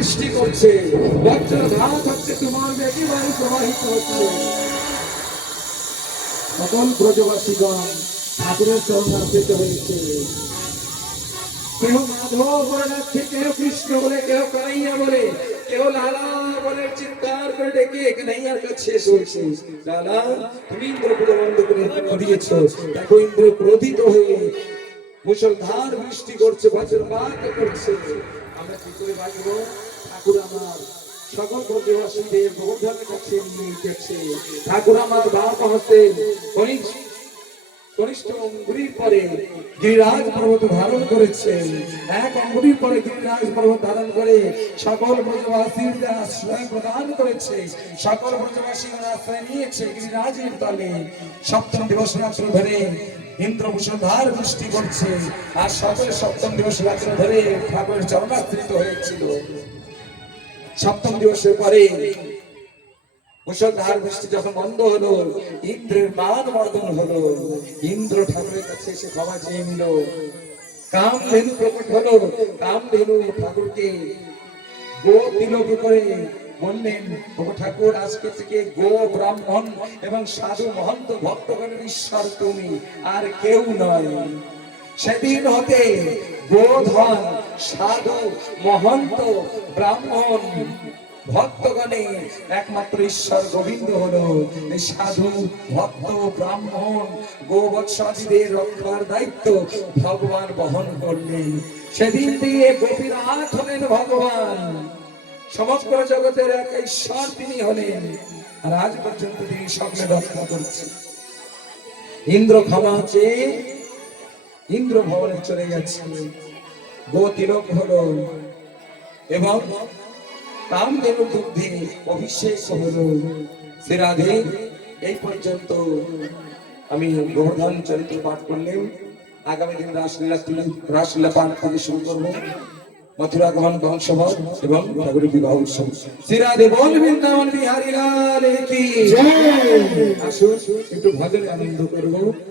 বৃষ্টি করছে, বজ্রঘাত হচ্ছে, তোমার বেগে বায়ু প্রবাহিত হচ্ছে। সকল ব্রজবাসীগণ ঠাকুরের চরণার্পিত হয়েছে। কেউ মাধব বলে ডাকছে, কেউ কৃষ্ণ বলে, কেউ কানাইয়া বলে, কেউ লালা বলে চিৎকার করে ডেকে কানাইয়ার কাছে এসে বলছে, লালা তুমি ইন্দ্র পূজা বন্ধ করে দিয়েছ। দেখো ইন্দ্র ক্রোধিত হয়ে মুষলধার বৃষ্টি করছে, বজ্রপাত করছে। আমরা কি করে বাঁচবো? ঠাকুর আমার সকল ব্রজবাসীদের গোবর্ধনের কাছে নিয়ে গেছে। ঠাকুর আমার বাপ হস্তে কনিষ্ঠ অঙ্গুলির পরে গিরিরাজ পর্বত ধারণ করেছে। এক অঙ্গুলির পরে গিরিরাজ পর্বত ধারণ করে সকল ব্রজবাসীদের আশ্রয় প্রদান করেছে। সকল ব্রজবাসীরা আশ্রয় নিয়েছে গিরিরাজের তলে। সপ্তম দিবস রাত্র ধরে ইন্দ্র মুষলধার বৃষ্টি করছে, আর সকলে সপ্তম দিবস রাত্র ধরে ঠাকুরের চরণাশ্রিত হয়েছিল। সপ্তম দিবসের পরে মুষলধার বৃষ্টি যখন বন্ধ হলো, ইন্দ্রের মান মর্দন হলো। ইন্দ্র ঠাকুরের কাছে এসে ক্ষমা চেয়ে নিল। কামধেনু প্রকট হলো। কামধেনু ঠাকুরকে গো তিলক করে বললেন, ও ঠাকুর আজকে থেকে গো ব্রাহ্মণ এবং সাধু মহন্ত ভক্তগণের ঈশ্বর তুমি, আর কেউ নয়। সেদিন হতে গোধন সাধু মহন্ত ব্রাহ্মণ ভক্তগণে একমাত্র ঈশ্বর গোবিন্দ হলো। এই সাধু ভক্ত ব্রাহ্মণ গোবৎসাদীদের রক্ষার দায়িত্ব ভগবান বহন করলেন। সেদিন দিয়ে গোপীনাথ হলেন ভগবান। সমগ্র জগতের এক ঈশ্বর তিনি হলেন, আর আজ পর্যন্ত তিনি সকলে রক্ষা করছেন। ইন্দ্র ক্ষমা চেয়ে ইন্দ্র ভবনে চলে গেছে, গো তিলক হলো এবং কামধেনু দুগ্ধে অভিষেক হলো। শ্রী রাধে। এই পর্যন্ত আমি গোবর্ধন চরিত্র পাঠ করলেন। আগামী দিন রাসলীলা পাঠ থেকে শুরু করবো। মথুরা গমন কংসবধ এবং ঠাকুরের বিবাহ উৎসব। শ্রী রাধে বল বৃন্দাবন বিহারী লাল কি জয়। আসুন একটু ভজনে আনন্দ করবো।